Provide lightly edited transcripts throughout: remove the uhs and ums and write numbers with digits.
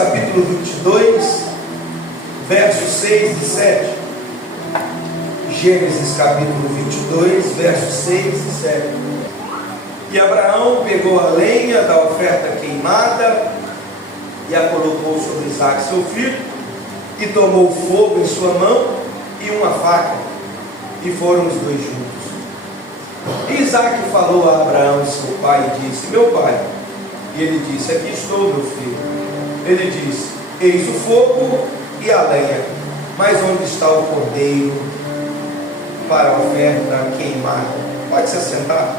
capítulo 22, versos 6 e 7. Gênesis capítulo 22, versos 6 e 7. E Abraão pegou a lenha da oferta queimada e a colocou sobre Isaque seu filho, e tomou fogo em sua mão e uma faca, e foram os dois juntos. E Isaque falou a Abraão seu pai e disse: meu pai. E ele disse: aqui estou, meu filho. Ele disse: eis o fogo e a lenha, mas onde está o cordeiro para a oferta queimada? Pode se assentar.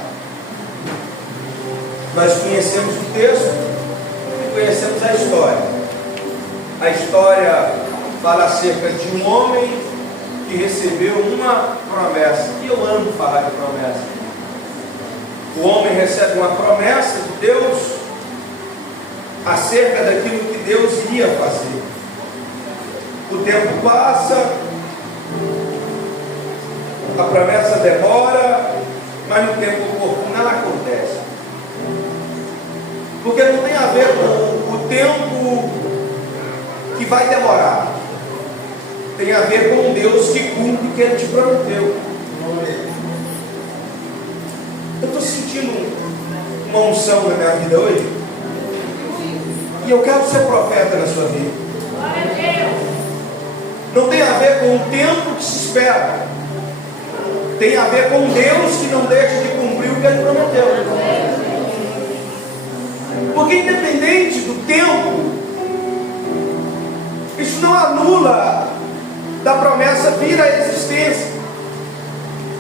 Nós conhecemos o texto e conhecemos a história. A história fala acerca de um homem que recebeu uma promessa. E eu amo falar de promessa. O homem recebe uma promessa de Deus acerca daquilo que Deus ia fazer. O tempo passa, a promessa demora, mas no tempo oportuno ela acontece. Porque não tem a ver com o tempo que vai demorar. Tem a ver com Deus que cumpre o que Ele te prometeu. Eu estou sentindo uma unção na minha vida hoje. E eu quero ser profeta na sua vida. Não tem a ver com o tempo que se espera. Tem a ver com Deus que não deixa de cumprir o que Ele prometeu. Porque independente do tempo, isso não anula da promessa vir à existência.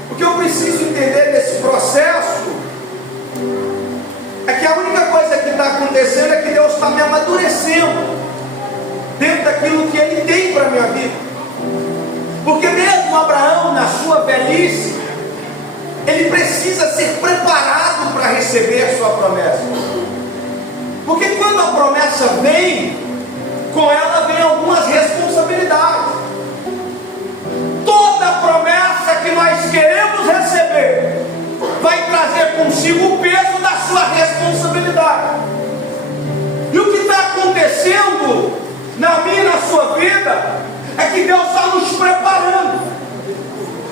O que eu preciso entender nesse processo é que a única coisa que está acontecendo é que Deus está me amadurecendo dentro daquilo que Ele tem para a minha vida. Porque mesmo Abraão, na sua velhice, ele precisa ser preparado para receber a sua promessa. Porque quando a promessa vem, com ela vem algumas responsabilidades. Toda promessa que nós queremos receber vai trazer consigo o peso da sua responsabilidade. E o que está acontecendo na minha e na sua vida é que Deus está nos preparando,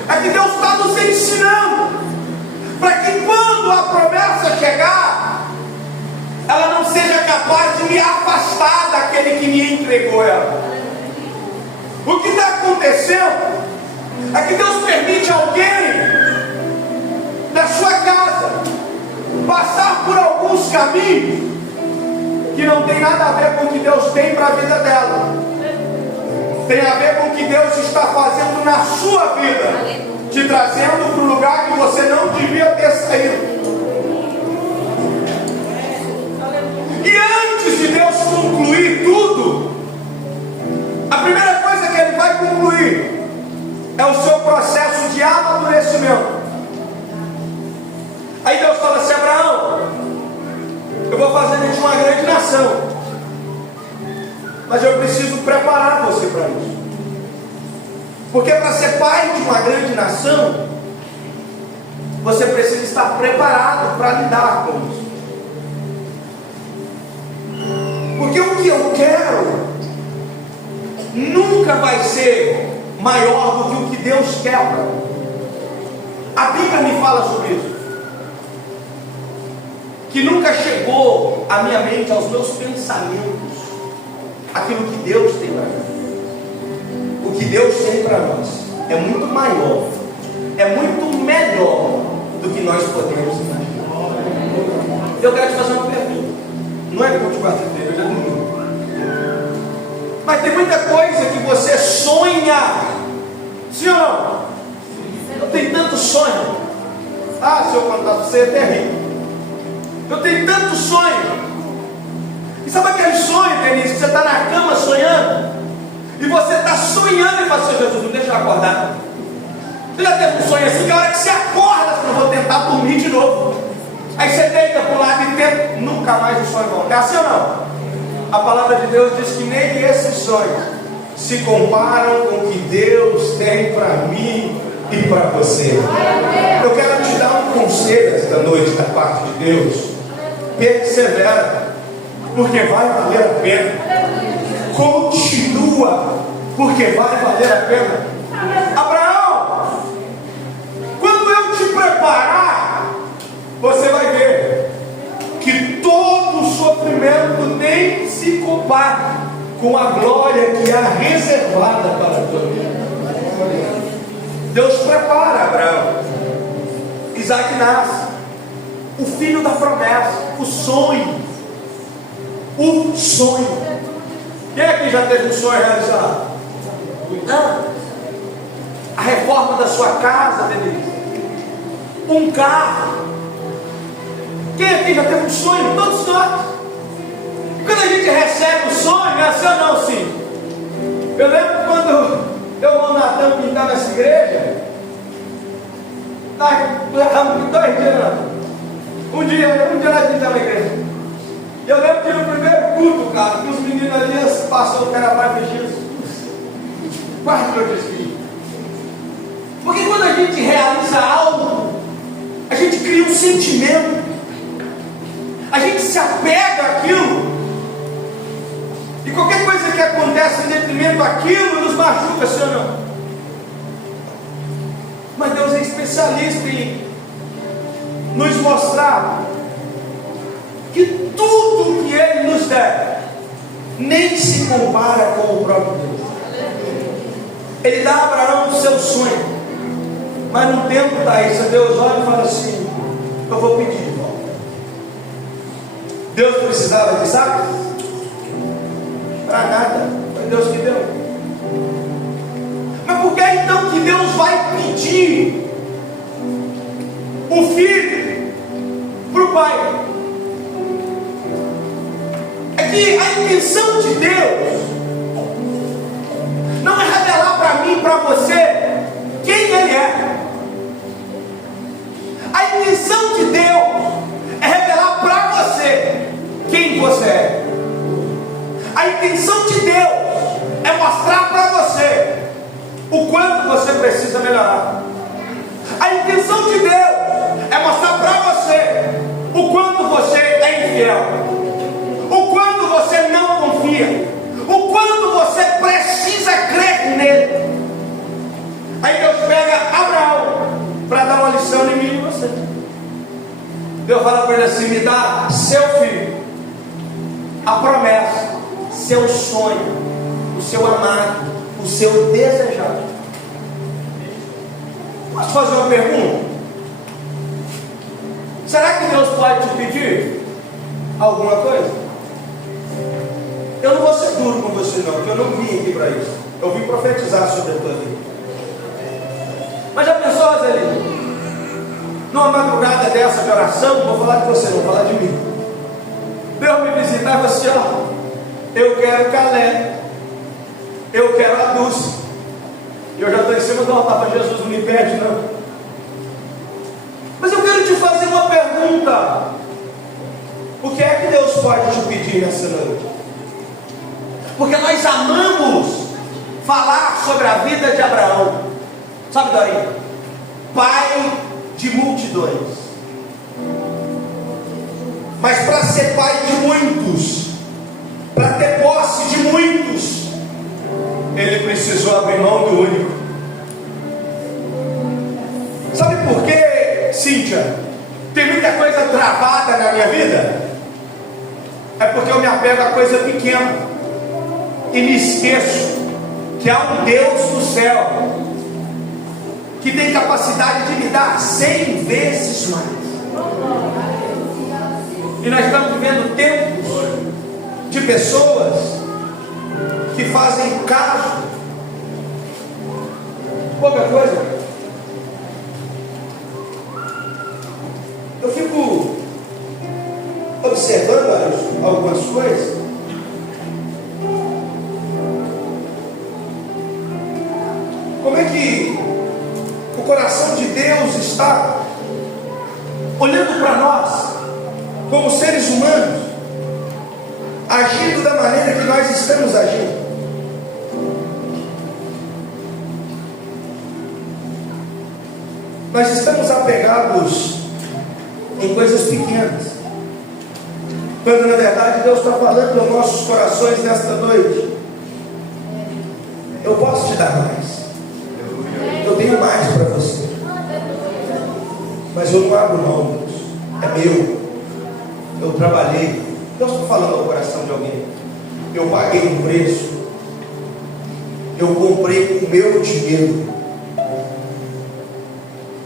é que Deus está nos ensinando, para que quando a promessa chegar, ela não seja capaz de me afastar daquele que me entregou ela. O que está acontecendo é que Deus permite alguém da sua casa passar por alguns caminhos que não tem nada a ver com o que Deus tem para a vida dela. Tem a ver com o que Deus está fazendo na sua vida, te trazendo para um lugar que você não devia ter saído. E antes de Deus concluir tudo, a primeira coisa que Ele vai concluir é o seu processo de amadurecimento. Aí Deus fala assim: Abraão, eu vou fazer de ti uma grande nação, mas eu preciso preparar você para isso. Porque para ser pai de uma grande nação, você precisa estar preparado para lidar com isso. Porque o que eu quero nunca vai ser maior do que o que Deus quer para mim. A Bíblia me fala sobre isso. Que nunca chegou à minha mente, aos meus pensamentos, aquilo que Deus tem para mim. O que Deus tem para nós é muito maior, é muito melhor do que nós podemos imaginar. Eu quero te fazer uma pergunta. Não é culto de quarta-feira, eu já dormi. Mas tem muita coisa que você sonha. Sim ou não? Eu tenho tanto sonho. Ah, se eu contar para você é terrível. Eu tenho tanto sonho. E sabe aquele sonho, Denise, que você está na cama sonhando? E você está sonhando e fala assim: Jesus, não deixa eu acordar. Você já teve um sonho assim, que a hora que você acorda, eu vou tentar dormir de novo. Aí você deita para o lado e tenta, nunca mais o sonho volta. É assim ou não? A palavra de Deus diz que nem esses sonhos se comparam com o que Deus tem para mim e para você. Eu quero te dar um conselho esta noite da parte de Deus. Persevera, porque vai valer a pena. continua, porque vai valer a pena. Abraão, quando eu te preparar, você vai ver que todo sofrimento nem se compara com a glória que há reservada para a tua vida. Deus prepara Abraão. Isaac nasce, o filho da promessa, o sonho. O sonho. Quem aqui já teve um sonho realizado? Não. A reforma da sua casa, Denise. Um carro. Quem aqui já teve um sonho? Todos nós. Quando a gente recebe o sonho, é assim ou não, sim? Eu lembro quando eu vou na Natan pintar nessa igreja. Levamos 2 dias. Um dia nós pintamos a igreja. Eu lembro que no primeiro culto, cara, que os meninos ali passaram o cara para Jesus. Quase que eu desvio. Porque quando a gente realiza algo, a gente cria um sentimento. A gente se apega àquilo. E qualquer coisa que acontece em detrimento daquilo nos machuca, sim ou não? Mas Deus é especialista em nos mostrar que tudo que Ele nos der nem se compara com o próprio Deus. Ele dá a Abraão o seu sonho, mas no tempo da isso, Deus olha e fala assim: eu vou pedir de volta. Deus precisava de Isaac? Para nada, foi Deus que deu. Mas por que então que Deus vai pedir o filho para o pai? É que a intenção de Deus não é revelar para mim e para você quem Ele é. A intenção de Deus é revelar para você quem você é. A intenção de Deus é mostrar para você o quanto você precisa melhorar. A intenção de Deus é mostrar para você o quanto você é infiel, o quanto você não confia, o quanto você precisa crer nele. Aí Deus pega Abraão para dar uma lição em mim e em você. Deus fala para ele assim: me dá seu filho, a promessa, seu sonho, o seu amado, o seu desejado. Posso fazer uma pergunta? Será que Deus pode te pedir alguma coisa? Eu não vou ser duro com você não, porque eu não vim aqui para isso. Eu vim profetizar sobre a tua vida. Mas já pensou, Zelino? Numa madrugada dessa de oração, não vou falar de você, não vou falar de mim. Deus me visitar e falou assim: ó, eu quero Calé, eu quero a Dulce. E eu já estou em cima do altar para Jesus, não me pede não. Mas eu quero te fazer uma pergunta: o que é que Deus pode te pedir nessa noite? Porque nós amamos falar sobre a vida de Abraão. Sabe, Dorinha? Pai de multidões. Mas para ser pai de muitos, para ter posse de muitos, ele precisou abrir mão do único. Sabe por quê, Cíntia? Tem muita coisa travada na minha vida. É porque eu me apego a coisa pequena e me esqueço que há um Deus do céu que tem capacidade de me dar 100 vezes mais. E nós estamos vivendo tempos de pessoas que fazem caso pouca coisa. Eu fico observando algumas coisas. Como é que o coração de Deus está olhando para nós como seres humanos, agindo da maneira que nós estamos agindo. Nós estamos apegados em coisas pequenas, quando na verdade Deus está falando aos nossos corações nesta noite: Eu posso te dar mais. Eu tenho mais para você. Mas eu não abro mão, Deus. É meu. Eu trabalhei. Deus está falando ao coração de alguém. Eu paguei um preço. Eu comprei com o meu dinheiro.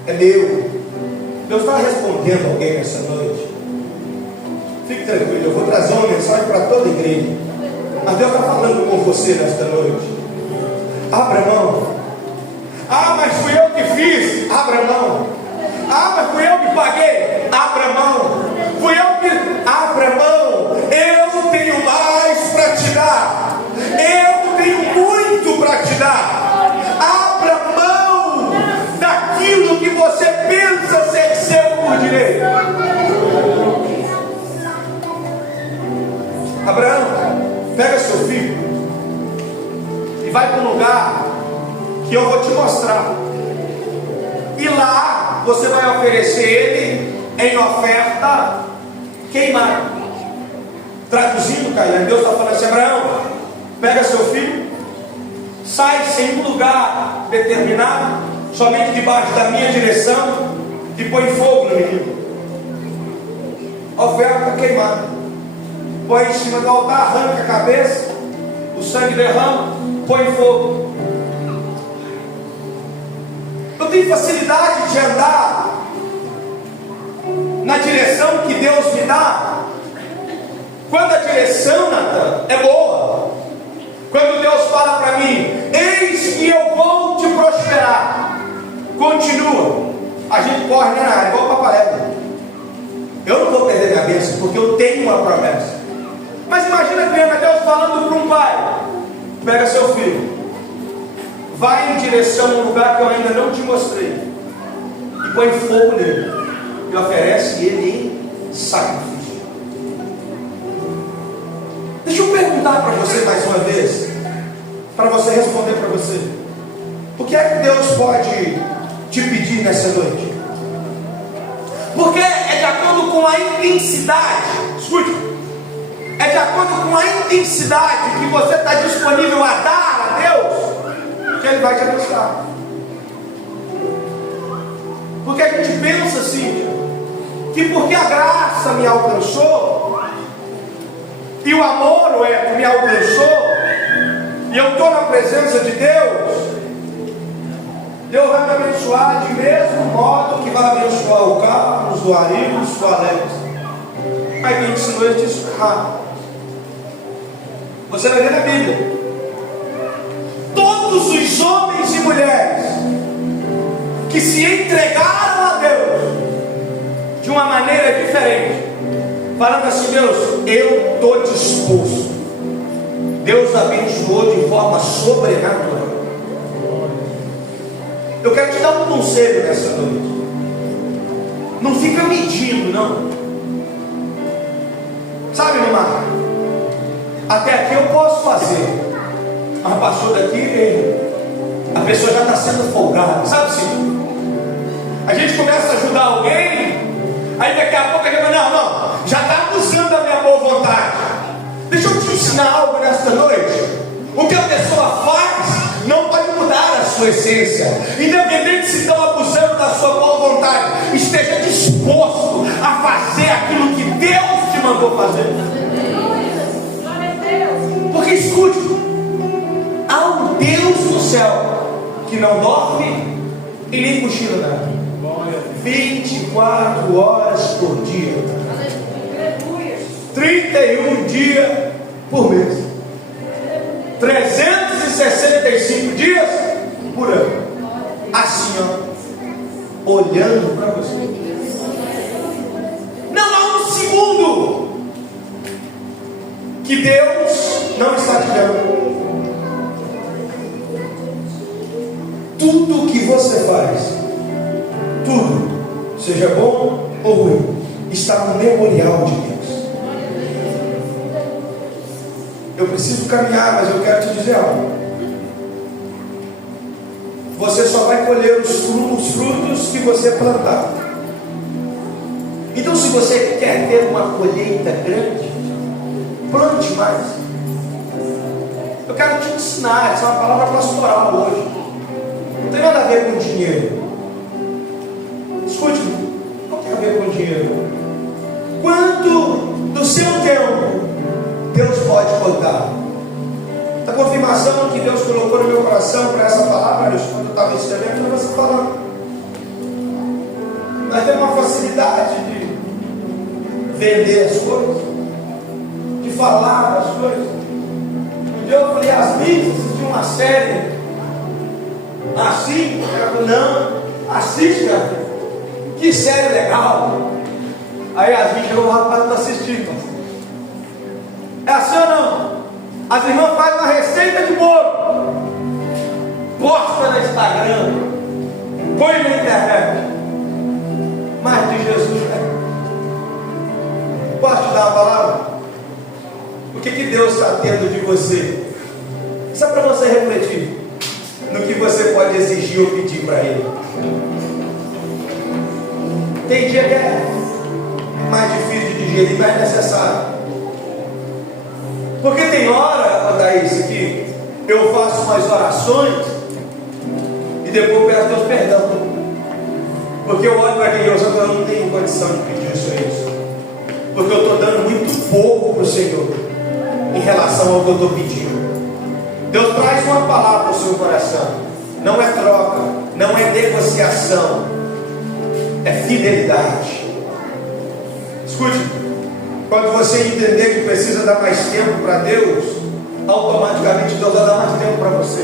É meu. Deus está respondendo a alguém nessa noite. Fique tranquilo, eu vou trazer uma mensagem para toda a igreja. Mas Deus está falando com você nesta noite. Abra mão. Ah, mas fui eu que fiz. Abra mão. Ah, mas fui eu que paguei. Abra mão. Fui eu que... Abra mão. Eu tenho mais para te dar. Eu tenho muito para te dar. Abra mão daquilo que você pensa ser seu por direito. Abraão, pega seu filho e vai para um lugar que eu vou te mostrar. E lá você vai oferecer ele em oferta queimada. Traduzindo, Caio, Deus está falando assim: Abraão, pega seu filho, sai sem um lugar determinado, somente debaixo da minha direção, e põe fogo no menino. Oferta queimada. Põe em cima do altar, arranca a cabeça, o sangue derrama, põe fogo. Eu tenho facilidade de andar na direção que Deus me dá, quando a direção, Natan, é boa. Quando Deus fala para mim: eis que eu vou te prosperar, continua. A gente corre na área, igual o papalégua. Eu não vou perder minha bênção, porque eu tenho uma promessa. Mas imagina mesmo Deus falando para um pai: pega seu filho, vai em direção a um lugar que eu ainda não te mostrei, e põe fogo nele, e oferece ele em sacrifício. Deixa eu perguntar para você mais uma vez, para você responder para você: o que é que Deus pode te pedir nessa noite? Porque é de acordo com a intensidade, escute, é de acordo com a intensidade que você está disponível a dar a Deus, que Ele vai te abençoar. Porque a gente pensa assim, que porque a graça me alcançou, e o amor, não é, me alcançou, e eu estou na presença de Deus, Deus vai me abençoar de mesmo modo que vai abençoar o Carlos, o Arilson, o Alex. Aí quem ensinou ele disse: você vai ver na Bíblia, todos os homens e mulheres que se entregaram a Deus de uma maneira diferente, falando assim: Deus, eu estou disposto. Deus abençoou de forma sobrenatural. Eu quero te dar um conselho nessa noite. Não fica medindo, não. Sabe, irmã? Até aqui eu posso fazer, mas passou daqui, a pessoa já está sendo folgada. Sabe assim? A gente começa a ajudar alguém, aí daqui a pouco a gente fala: não, já está abusando da minha boa vontade. Deixa eu te ensinar algo nesta noite. O que a pessoa faz não pode mudar a sua essência. Independente se estão abusando da sua boa vontade, esteja disposto a fazer aquilo que Deus te mandou fazer. Porque escute, há um Deus no céu que não dorme e nem cochila nada. 24 horas por dia, 31 dias por mês, 365 dias por ano, assim, ó, olhando para você. Não há um segundo que Deus não está te dando. Tudo que você faz, tudo, seja bom ou ruim, está no memorial de Deus. Eu preciso caminhar, mas eu quero te dizer algo. Você só vai colher os frutos que você plantar. Então, se você quer ter uma colheita grande, plante mais. Eu quero te ensinar, essa é uma palavra pastoral hoje. Não tem nada a ver com dinheiro. Escute, não tem a ver com dinheiro. Quanto do seu tempo Deus pode contar? A confirmação que Deus colocou no meu coração para essa palavra, quando eu estava escrevendo, foi você falando. Nós temos uma facilidade de vender as coisas, de falar as coisas. Um dia eu falei, Yasmin, assisti uma série assim, não, assiste, cara. Que série legal. Aí Yasmin chegou, o rapaz está assistindo. É assim ou não? As irmãs fazem uma receita de bolo, posta no Instagram, põe na internet. Mas de Jesus, né? Posso te dar uma palavra? O que Deus está tendo de você? Isso é para você refletir no que você pode exigir ou pedir para Ele. Tem dia que é mais difícil de digerir, mas é necessário. Porque tem hora, Thaís, que eu faço umas orações e depois peço Deus perdão. Porque eu olho para aquele Deus e eu não tenho condição de pedir isso. Porque eu estou dando muito pouco para o Senhor em relação ao que eu estou pedindo. Deus traz uma palavra para o seu coração. Não é troca, não é negociação, é fidelidade. Escute. Quando você entender que precisa dar mais tempo para Deus, automaticamente Deus vai dar mais tempo para você.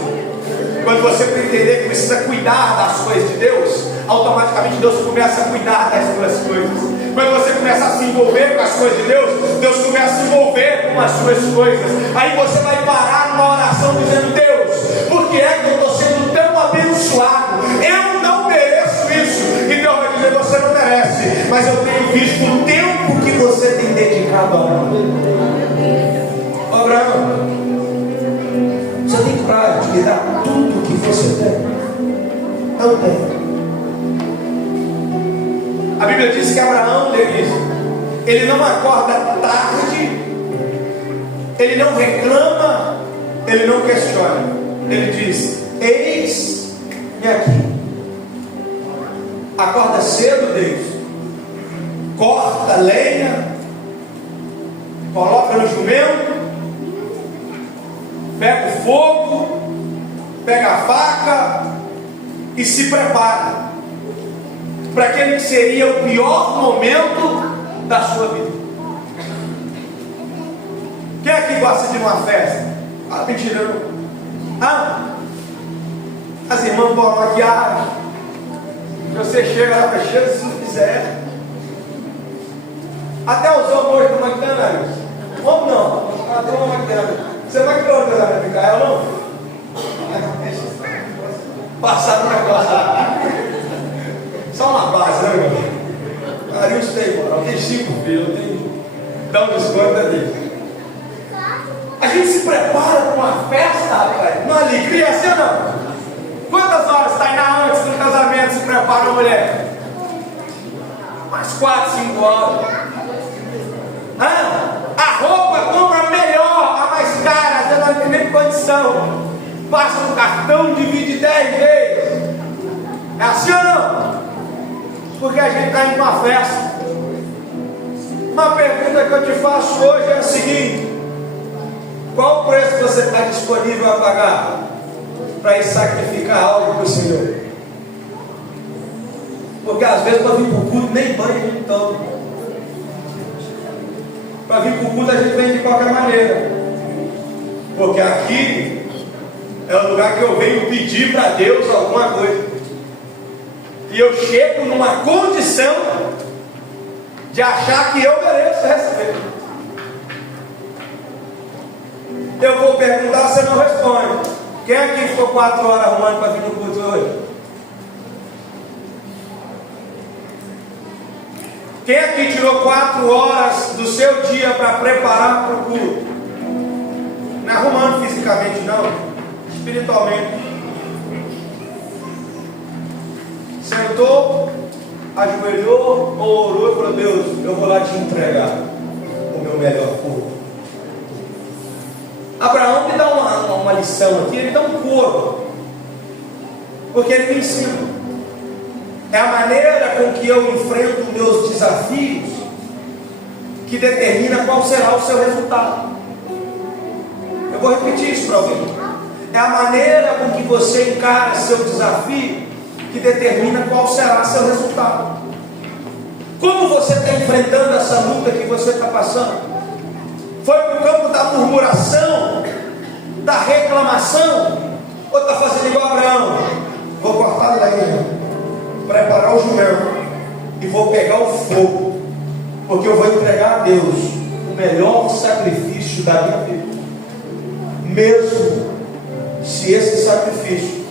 Quando você entender que precisa cuidar das coisas de Deus, automaticamente Deus começa a cuidar das suas coisas. Quando você começa a se envolver com as coisas de Deus, Deus começa a se envolver com as suas coisas. Aí você vai parar numa oração dizendo: Deus, por que é que eu estou sendo tão abençoado? Eu não mereço isso. E Deus vai dizer: você não merece, mas eu tenho visto o tempo que você tem dedicado a mim. Abraão, você tem coragem de me dar tudo o que você tem? Não tem. A Bíblia diz que Abraão, ele não acorda tarde, ele não reclama, ele não questiona. Ele diz: eis-me aqui. Acorda cedo, Deus, corta lenha, coloca no jumento, pega o fogo, pega a faca e se prepara para aquele que seria o pior momento da sua vida. Quem é que gosta de uma festa? Ah, mentira, não. Ah, as irmãs vão maquiar. Você chega lá para cheio, se não quiser. Até os homens hoje do McDonald's. Homem não, até uma McDonald's. Você vai que outra vai ficar, ela não? Passaram o negócio. Só uma base, né, meu irmão? Arilson tem moral, tem 5 filhos, tem. Dá um desconto dele. A gente se prepara para uma festa, rapaz, uma alegria, assim ou não? Quantas horas está indo antes do casamento se prepara a mulher? Umas 4, 5 horas. A roupa compra melhor, a mais cara, você não tem nem condição. Passa no cartão, divide 10 vezes. É assim ou não? Porque a gente está indo para uma festa. Uma pergunta que eu te faço hoje é a seguinte: qual o preço que você está disponível a pagar para ir sacrificar algo para o Senhor? Porque às vezes para vir para o culto nem banho a gente toma. Para vir para o culto a gente vem de qualquer maneira. Porque aqui é o lugar que eu venho pedir para Deus alguma coisa. E eu chego numa condição de achar que eu mereço receber. Eu vou perguntar, você não responde. Quem aqui ficou 4 horas arrumando para vir no culto hoje? Quem aqui tirou 4 horas do seu dia para preparar para o culto? Não é arrumando fisicamente, não. Espiritualmente. Sentou, ajoelhou, ou orou e falou: Deus, eu vou lá te entregar o meu melhor corpo. Abraão me dá uma uma lição aqui, ele dá um coro, porque ele me ensina. É a maneira com que eu enfrento meus desafios que determina qual será o seu resultado. Eu vou repetir isso para alguém. É a maneira com que você encara seu desafio que determina qual será seu resultado. Como você está enfrentando essa luta que você está passando? Foi para o campo da murmuração, da reclamação, ou está fazendo igual Abraão? Vou cortar a lenha, preparar o jumento e vou pegar o fogo, porque eu vou entregar a Deus o melhor sacrifício da minha vida, mesmo se esse sacrifício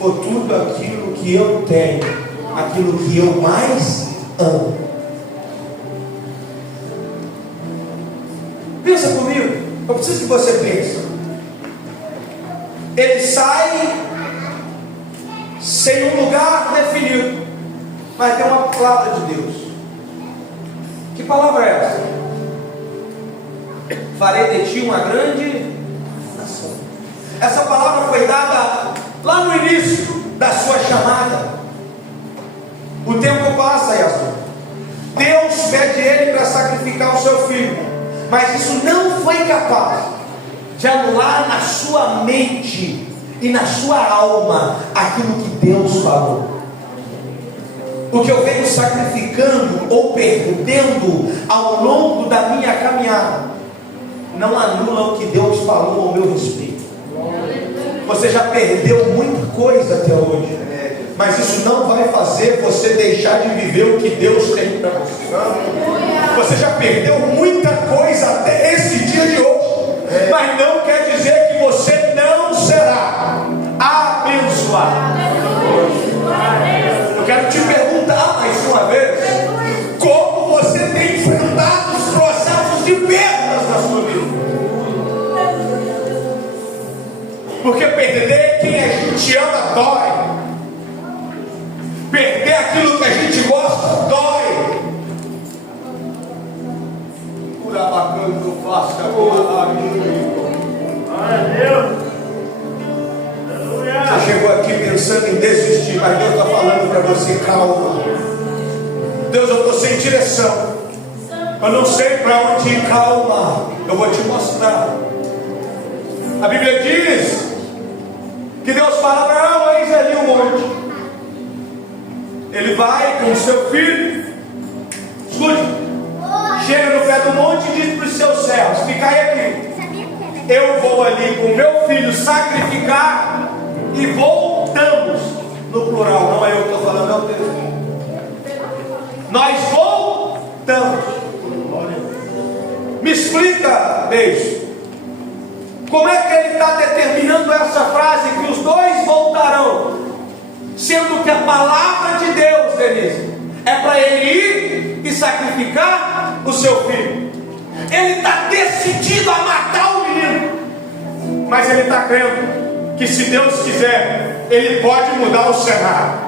for tudo aquilo que eu tenho, aquilo que eu mais amo. Pensa comigo, eu preciso que você pense. Ele sai sem um lugar definido, mas tem uma palavra de Deus. Que palavra é essa? Farei de ti uma grande nação. Essa palavra foi dada lá no início da sua chamada. O tempo passa, Yasmin. Deus pede ele para sacrificar o seu filho, mas isso não foi capaz de anular na sua mente e na sua alma aquilo que Deus falou. O que eu venho sacrificando ou perdendo ao longo da minha caminhada não anula o que Deus falou ao meu respeito. Você já perdeu muita coisa até hoje, mas isso não vai fazer você deixar de viver o que Deus tem para você. Você já perdeu muita coisa até esse dia de hoje, mas não quer dizer que você não será abençoado. Eu quero te perguntar mais uma vez: como você tem enfrentado os processos de perdas na sua vida? Porque perder quem a gente ama dói. Perder aquilo que a gente gosta dói. Por abacando que eu faço agora. Você chegou aqui pensando em desistir, mas Deus está falando para você: calma. Deus, eu estou sem direção, eu não sei para onde ir. Calma, eu vou te mostrar. A Bíblia diz que Deus fala para Abraão: eis ali o monte. Ele vai com o seu filho. Escute, chega no pé do monte e diz para os seus servos: ficai aqui, eu vou ali com o meu filho sacrificar e voltamos. No plural, não é eu que estou falando, é o texto. Nós voltamos. Me explica, beijo, como é que ele está determinando essa frase que os dois voltarão, sendo que a palavra de Deus, Denise, é para ele ir e sacrificar o seu filho. Ele está decidido a matar o menino, mas ele está crendo que, se Deus quiser, ele pode mudar o cenário.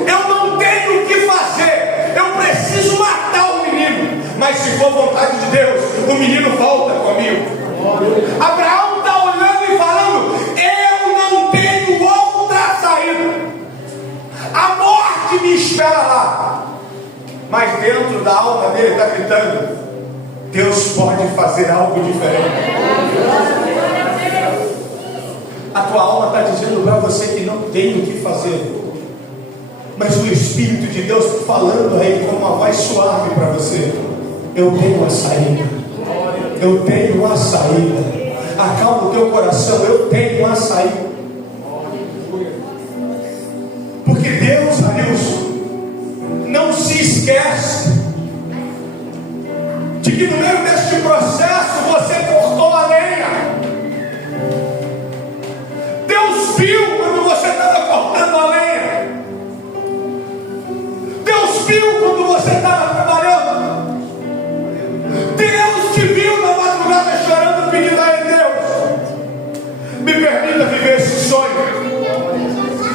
Eu não tenho o que fazer, eu preciso matar o menino, mas se for vontade de Deus, o menino volta comigo. Abraão está olhando e falando: eu não tenho outra saída. A morte me espera lá, mas dentro da alma dele está gritando: Deus pode fazer algo diferente. A tua alma está dizendo para você que não tem o que fazer, mas o Espírito de Deus está falando aí com uma voz suave para você: eu tenho a saída, eu tenho a saída. Acalma o teu coração, eu tenho a saída. Porque Deus, Adilson, não se esquece de que no meio deste processo você cortou a lenha. Deus viu quando você estava cortando a lenha. Deus viu quando você estava trabalhando. Deus te viu na madrugada chorando, pedindo a Ele: Deus, me permita viver esse sonho.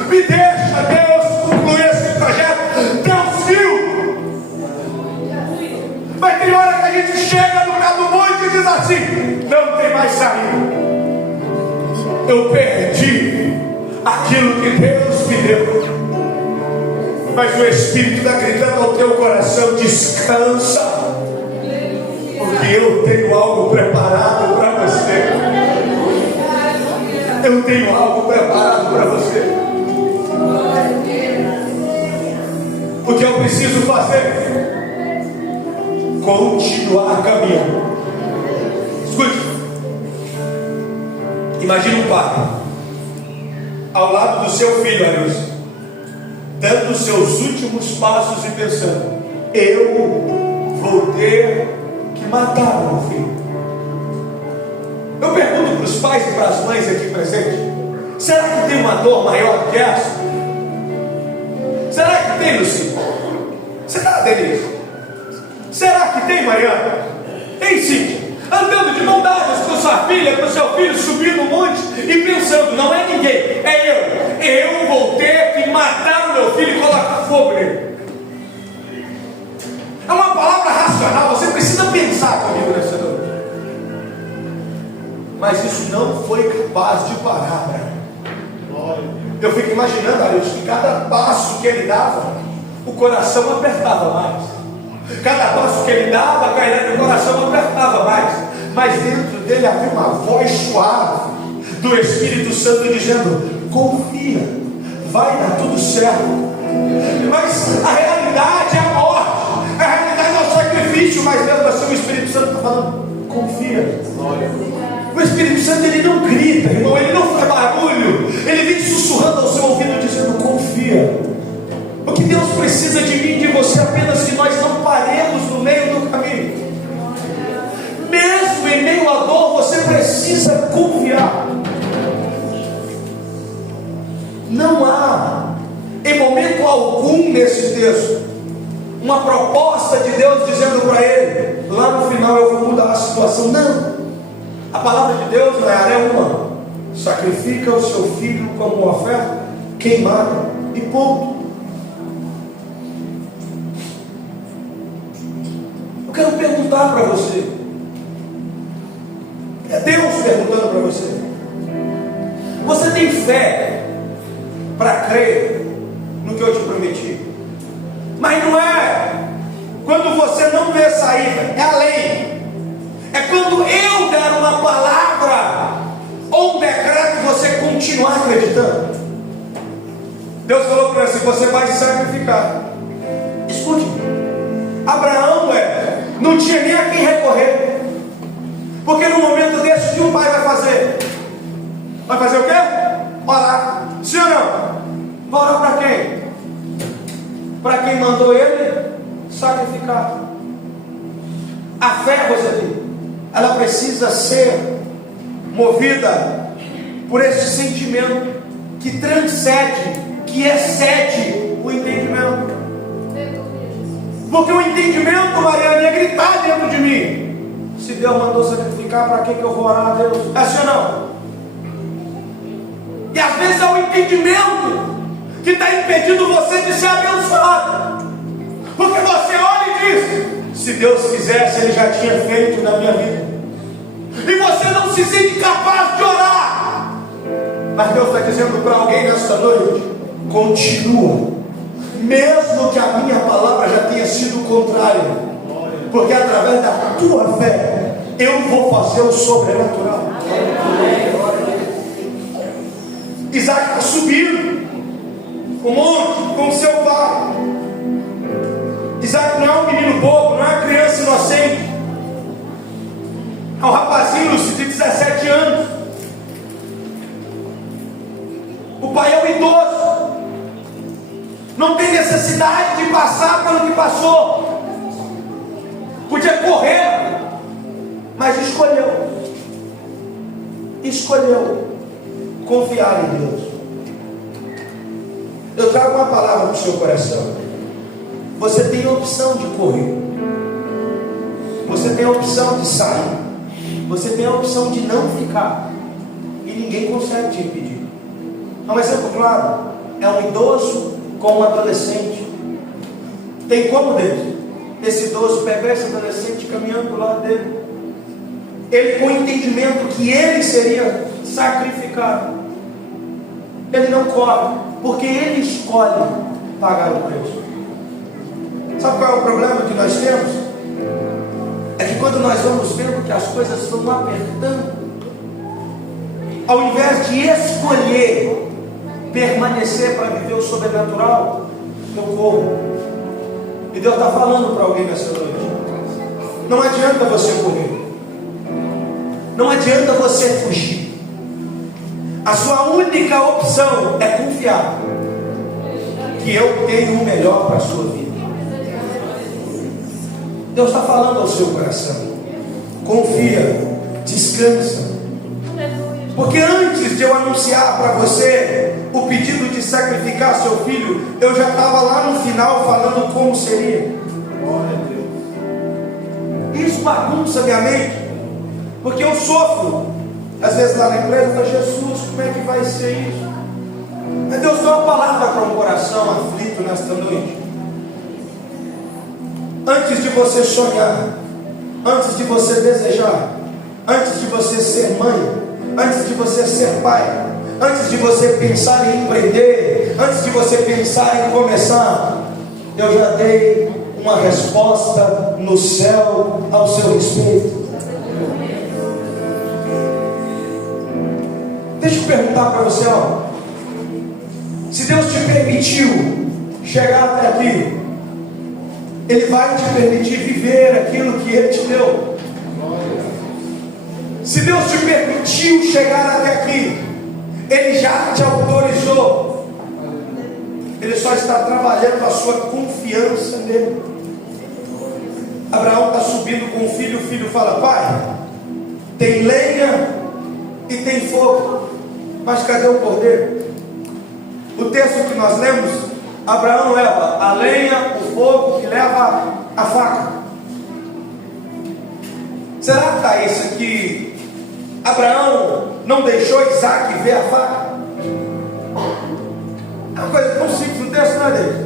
Me deixa, Deus, concluir esse projeto. Deus viu. Mas tem hora que a gente chega no lugar do monte e diz assim: não tem mais saída. eu perdi aquilo que Deus me deu. Mas o Espírito está gritando ao teu coração: descansa, porque eu tenho algo preparado para você. Eu tenho algo preparado para você. O que eu preciso fazer? Continuar caminhando. Escute. Imagine um pai ao lado do seu filho, Ailson, dando os seus últimos passos e pensando: eu vou ter que matar meu filho. Eu pergunto para os pais e para as mães aqui presentes: será que tem uma dor maior que essa? Será que tem, Luciano? Será, Denise? Será que tem, Mariana? Tem, Cíntia? Andando de mão dadas com sua filha, com seu filho, subindo um monte e pensando: não é ninguém, é eu vou ter que matar o meu filho e colocar fogo nele. É uma palavra racional, você precisa pensar comigo nessa noite. Mas isso não foi capaz de parar Abraão. Eu fico imaginando, Ailson, que cada passo que ele dava, o coração apertava mais. Cada passo que ele dava, o coração apertava mais. Mas dentro dele havia uma voz suave do Espírito Santo dizendo: confia, vai dar tudo certo. Mas a realidade é a morte, a realidade é o sacrifício. Mas mesmo assim o Espírito Santo está falando: confia. O Espírito Santo, ele não grita, irmão, ele não faz barulho, ele vem sussurrando ao seu ouvido dizendo: confia. O que Deus precisa de mim e de você apenas que nós não paremos no meio do caminho. Mesmo em meio à dor, você precisa confiar. Não há, em momento algum nesse texto, uma proposta de Deus dizendo para ele: lá no final eu vou mudar a situação. Não. A palavra de Deus é uma: sacrifica o seu filho como uma oferta queimada, e ponto. Eu quero perguntar para você, é Deus perguntando para você: você tem fé para crer no que eu te prometi? Mas não é quando você não vê saída, é além. É quando eu der uma palavra ou um decreto e você continuar acreditando. Deus falou para você: você vai se sacrificar. Escute, Abraão não tinha nem a quem recorrer. Porque no momento desse, o que um pai vai fazer? Vai fazer o quê? Orar. Sim ou não? Vai orar para quem? Para quem mandou ele sacrificar. A fé, Roseli, ela precisa ser movida por esse sentimento que transcende, que excede o entendimento. Porque o entendimento, Mariana, ia gritar dentro de mim: se Deus mandou sacrificar, para que eu vou orar a Deus? É assim ou não? E às vezes é o entendimento que está impedindo você de ser abençoado. Porque você olha e diz: se Deus quisesse, Ele já tinha feito na minha vida. E você não se sente capaz de orar. Mas Deus está dizendo para alguém nesta noite: continua, mesmo que a minha palavra já tenha sido contrária, porque através da tua fé eu vou fazer o sobrenatural. Isaac está subindo o monte com seu pai. Isaac não é um menino bobo, não é uma criança inocente. É um rapazinho, Lúcio, de 17 anos. O pai é um idoso. Não tem necessidade de passar pelo que passou. Podia correr, mas escolheu confiar em Deus. Eu trago uma palavra para o seu coração. Você tem a opção de correr, você tem a opção de sair, você tem a opção de não ficar, e ninguém consegue te impedir. É um exemplo claro: é um idoso com um adolescente. Tem como Deus? Esse idoso pegar esse adolescente caminhando do lado dele, ele com o entendimento que ele seria sacrificado. Ele não corre, porque ele escolhe pagar o preço. Sabe qual é o problema que nós temos? É que quando nós vamos vendo que as coisas vão apertando, ao invés de escolher permanecer para viver o sobrenatural, eu corro. E Deus está falando para alguém nessa noite: não adianta você correr, não adianta você fugir. A sua única opção é confiar que eu tenho o melhor para a sua vida. Deus está falando ao seu coração: confia, descansa. Porque antes de eu anunciar para você o pedido de sacrificar seu filho, eu já estava lá no final falando como seria. Glória a Deus. Isso bagunça minha mente, porque eu sofro às vezes lá na empresa. Eu falo: Jesus, como é que vai ser isso? Mas Deus deu uma palavra para um coração aflito nesta noite. Antes de você sonhar, antes de você desejar, antes de você ser mãe, antes de você ser pai, antes de você pensar em empreender, antes de você pensar em começar, eu já dei uma resposta no céu ao seu respeito. Deixa eu perguntar para você, ó. Se Deus te permitiu chegar até aqui, Ele vai te permitir viver aquilo que Ele te deu. Se Deus te permitiu chegar até aqui, Ele já te autorizou. Ele só está trabalhando a sua confiança nele. Abraão está subindo com o filho fala: pai, tem lenha e tem fogo, mas cadê o cordeiro? O texto que nós lemos, Abraão leva a lenha, o fogo, e leva a faca. Será que está isso aqui? Abraão não deixou Isaac ver a faca? É uma coisa tão simples no texto, não é dele?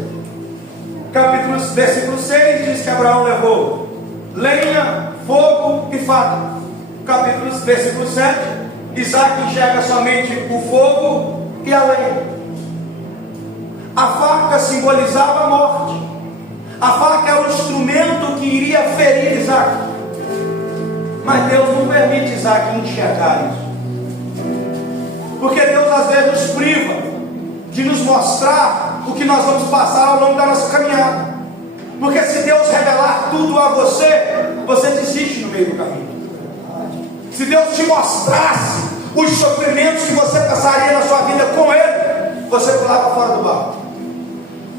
Versículo 6 diz que Abraão levou lenha, fogo e faca. Versículo 7, Isaac enxerga somente o fogo e a lenha. A faca simbolizava a morte. A faca é o instrumento que iria ferir Isaac. Mas Deus não permite Isaac enxergar isso. Porque Deus às vezes nos priva de nos mostrar o que nós vamos passar ao longo da nossa caminhada. Porque se Deus revelar tudo a você, você desiste no meio do caminho. Se Deus te mostrasse os sofrimentos que você passaria na sua vida com Ele, você pulava fora do barco.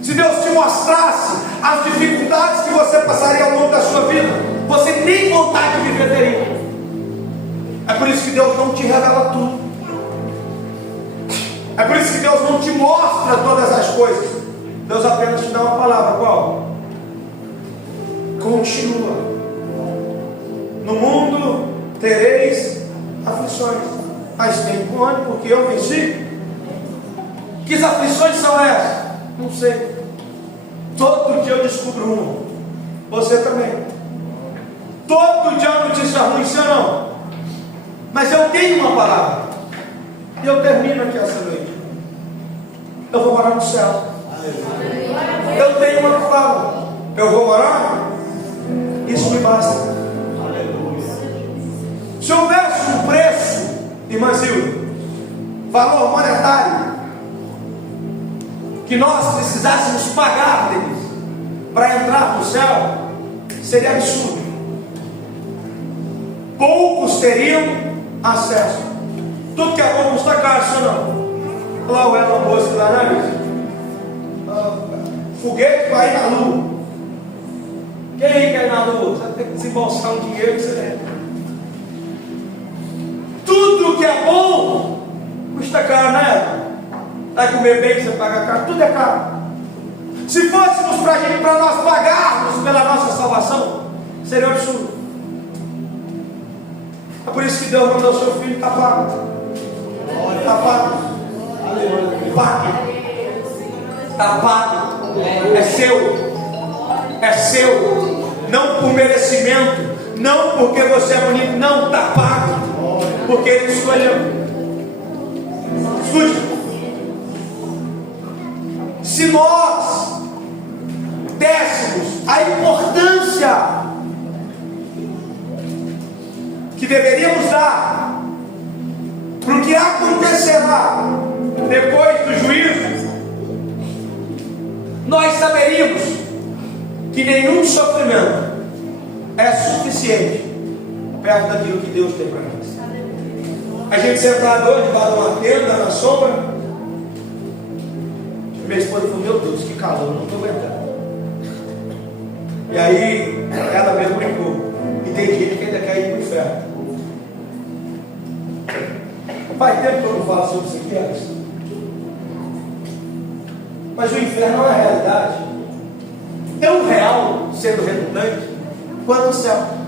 Se Deus te mostrasse as dificuldades que você passaria ao longo da sua vida, você nem vontade de viver teria. É por isso que Deus não te revela tudo. É por isso que Deus não te mostra todas as coisas. Deus apenas te dá uma palavra. Qual? Continua. No mundo tereis aflições, mas tem bom ânimo, porque eu venci. Que aflições são essas? Não sei. Todo dia eu descubro uma. Você também. Todo dia uma notícia ruim, sim ou não? Mas eu tenho uma palavra. E eu termino aqui essa noite. Eu vou morar no céu. Eu tenho uma palavra. Eu vou morar? Isso me basta. Se houvesse um preço, irmã Zilda, valor monetário, que nós precisássemos pagar deles para entrar no céu, seria absurdo. Poucos teriam acesso. Tudo que é bom custa caro, senhor não. Lá o Elon Musk lá na lista. Foguete vai ir na lua. Quem quer ir na lua? Você vai ter que desembolsar um dinheiro que você deve. Tudo que é bom custa caro, né? Vai comer bem que você paga caro, tudo é caro. Se fôssemos para nós pagarmos pela nossa salvação, seria um absurdo. É por isso que Deus mandou seu filho, está pago. Está pago. Pago. Está pago. É seu. É seu. Não por merecimento, não porque você é bonito, não, está pago. Porque Ele escolheu. Escute. Se nós dessemos a importância que deveríamos dar para o que acontecerá depois do juízo, nós saberíamos que nenhum sofrimento é suficiente perto daquilo que Deus tem para nós. A gente sentado hoje debaixo de uma tenda na sombra, minha esposa falou: meu Deus, que calor, não estou aguentando. E aí ela mesmo brincou: e tem gente que ainda quer ir para o inferno. Faz tempo que eu não falo sobre isso aqui, Alisson. Mas o inferno é uma realidade tão real, sendo redundante, quanto o céu.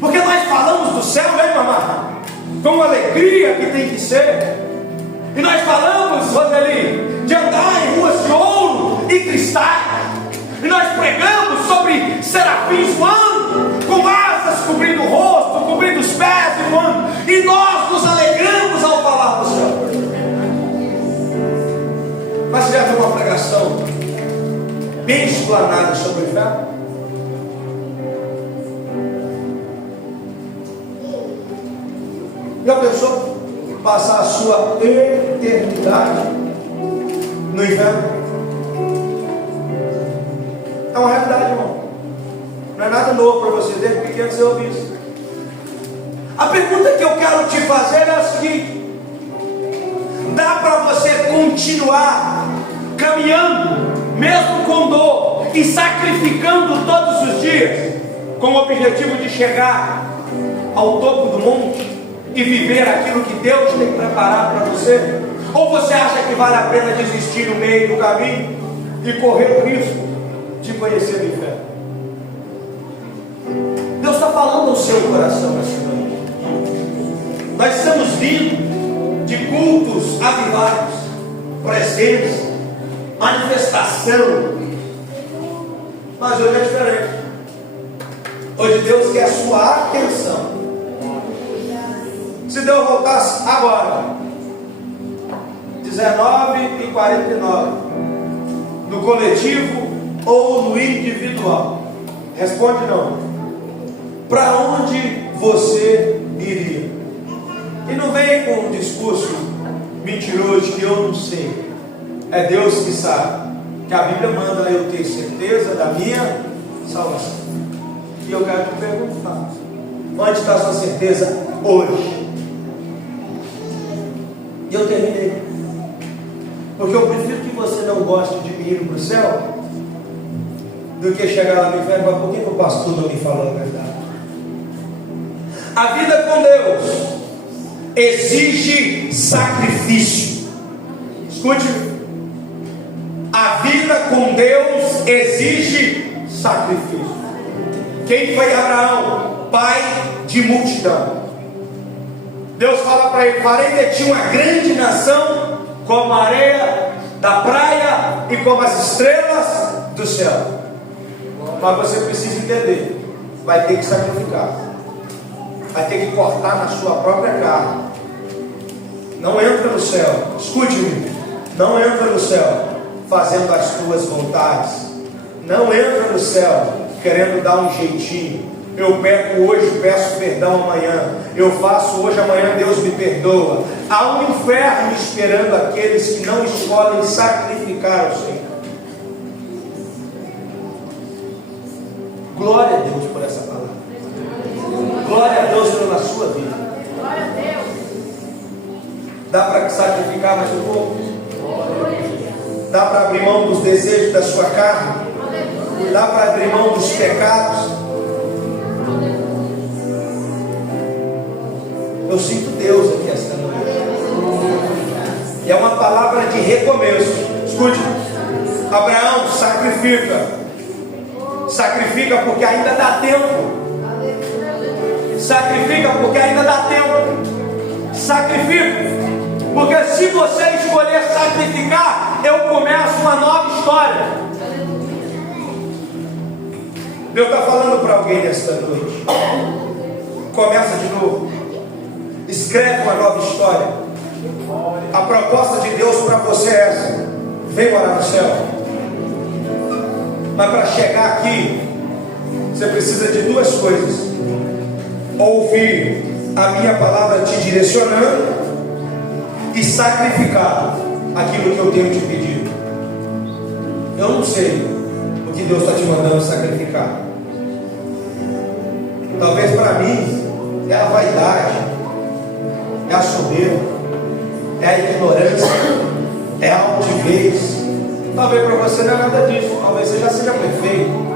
Porque nós falamos do céu, né, mamãe? Com alegria que tem que ser. E nós falamos, Roseli, de andar em ruas de ouro e cristais. E nós pregamos sobre serafins voando, com asas cobrindo o rosto, cobrindo os pés e voando. E nós nos alegramos ao falar do céu. Mas você já viu uma pregação bem explanada sobre o inferno? Já pensou passar a sua eternidade no inferno? É uma realidade, irmão. Não é nada novo para você, desde pequeno você ouve isso. A pergunta que eu quero te fazer é a seguinte: dá para você continuar caminhando, mesmo com dor, e sacrificando todos os dias, com o objetivo de chegar ao topo do monte e viver aquilo que Deus tem preparado para você? Ou você acha que vale a pena desistir no meio do caminho e correr o risco de conhecer o inferno? Deus está falando ao seu coração nessa noite. Nós estamos vindo de cultos avivados, presença, manifestação. Mas hoje é diferente. Hoje Deus quer a sua atenção. Se Deus voltasse agora, 19h49, no coletivo ou no individual, responde não. Para onde você iria? E não vem com um discurso mentiroso que eu não sei. É Deus que sabe. Que a Bíblia manda eu ter certeza da minha salvação. E eu quero te perguntar: onde está a sua certeza hoje? E eu terminei. Porque eu prefiro que você não goste de mim ir para o céu do que chegar lá no inferno e falar: por que o pastor não me falou a verdade? A vida com Deus exige sacrifício. Escute, a vida com Deus exige sacrifício. Quem foi Abraão? Pai de multidão. Deus fala para ele: farei de ti uma grande nação, como a areia da praia e como as estrelas do céu. Mas você precisa entender: vai ter que sacrificar, vai ter que cortar na sua própria carne. Não entra no céu, escute-me, não entra no céu fazendo as tuas vontades. Não entra no céu querendo dar um jeitinho. Eu peco hoje, peço perdão amanhã. Eu faço hoje, amanhã Deus me perdoa. Há um inferno esperando aqueles que não escolhem sacrificar ao Senhor. Glória a Deus por essa palavra. Glória a Deus pela sua vida. Glória a Deus. Dá para sacrificar mais um pouco? Dá para abrir mão dos desejos da sua carne? Dá para abrir mão dos pecados? Eu sinto Deus aqui esta noite. E é uma palavra de recomeço. Escute: Abraão, sacrifica. Sacrifica porque ainda dá tempo. Sacrifica porque ainda dá tempo. Sacrifica porque se você escolher sacrificar, eu começo uma nova história. Deus está falando para alguém nesta noite: começa de novo. Escreve uma nova história. A proposta de Deus para você é essa: vem morar no céu. Mas para chegar aqui, você precisa de duas coisas: ouvir a minha palavra te direcionando e sacrificar aquilo que eu tenho te pedido. Eu não sei o que Deus está te mandando sacrificar. Talvez para mim é a vaidade, é a soberba, é a ignorância, é a altivez. Talvez para você não é nada disso, talvez você já seja perfeito.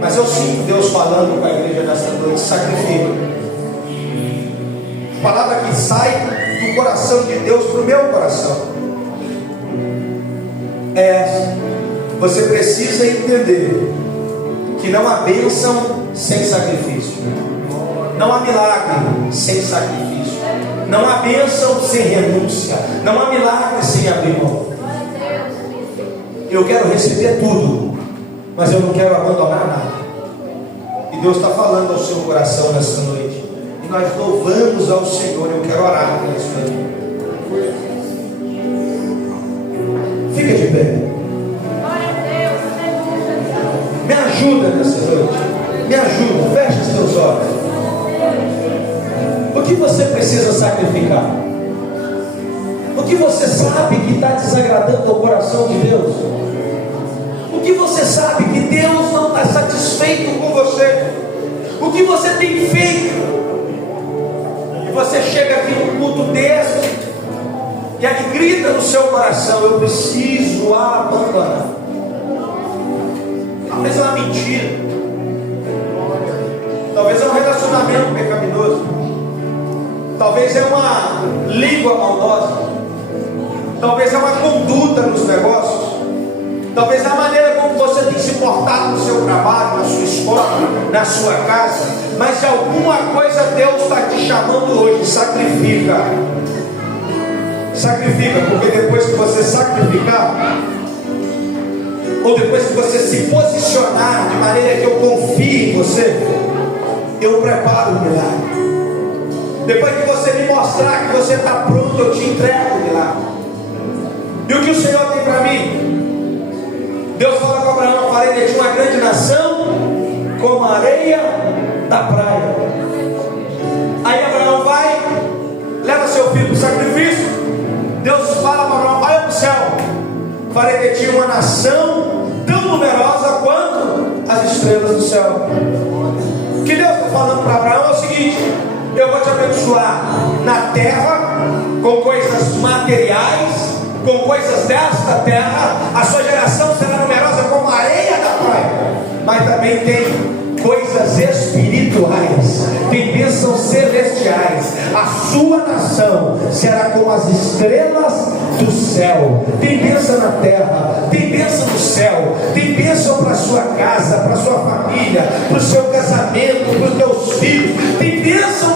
Mas eu sinto Deus falando com a igreja nessa noite: sacrifica. A palavra que sai do coração de Deus para o meu coração é essa: você precisa entender que não há bênção sem sacrifício, não há milagre sem sacrifício, não há bênção sem renúncia, não há milagre sem abrir mão. Eu quero receber tudo, mas eu não quero abandonar nada. E Deus está falando ao seu coração nessa noite, e nós louvamos ao Senhor. Eu quero orar por isso aí. Fica de pé. Me ajuda nessa noite. Me ajuda. Feche os teus olhos. O que você precisa sacrificar? O que você sabe que está desagradando o coração de Deus? O que você sabe que Deus não está satisfeito com você? O que você tem feito? E você chega aqui num culto desse e aí grita no seu coração: eu preciso abandonar. Talvez é uma mentira, talvez é um relacionamento pecaminoso, talvez é uma língua maldosa, talvez é uma conduta nos negócios, talvez é a maneira como você tem se portado no seu trabalho, na sua escola, na sua casa. Mas de alguma coisa Deus está te chamando hoje: sacrifica. Sacrifica, porque depois que você sacrificar, ou depois que você se posicionar de maneira que eu confie em você, eu preparo o milagre. Depois que você me mostrar que você está pronto, eu te entrego o milagre. E o que o Senhor tem para mim? Deus fala com Abraão: farei de ti uma grande nação, como a areia da praia. Aí Abraão vai, leva seu filho para o sacrifício. Deus fala para Abraão: olha para o céu, farei de ti uma nação tão numerosa quanto as estrelas do céu. O que Deus está falando para Abraão é o seguinte: eu vou te abençoar na terra, com coisas materiais, com coisas desta terra. A sua geração será numerosa como a areia da praia. Mas também tem coisas espirituais, tem bênçãos celestiais. A sua nação será como as estrelas do céu. Tem bênção na terra, tem bênção no céu, tem bênção para a sua casa, para a sua família, para o seu casamento, para os teus filhos. Tem bênção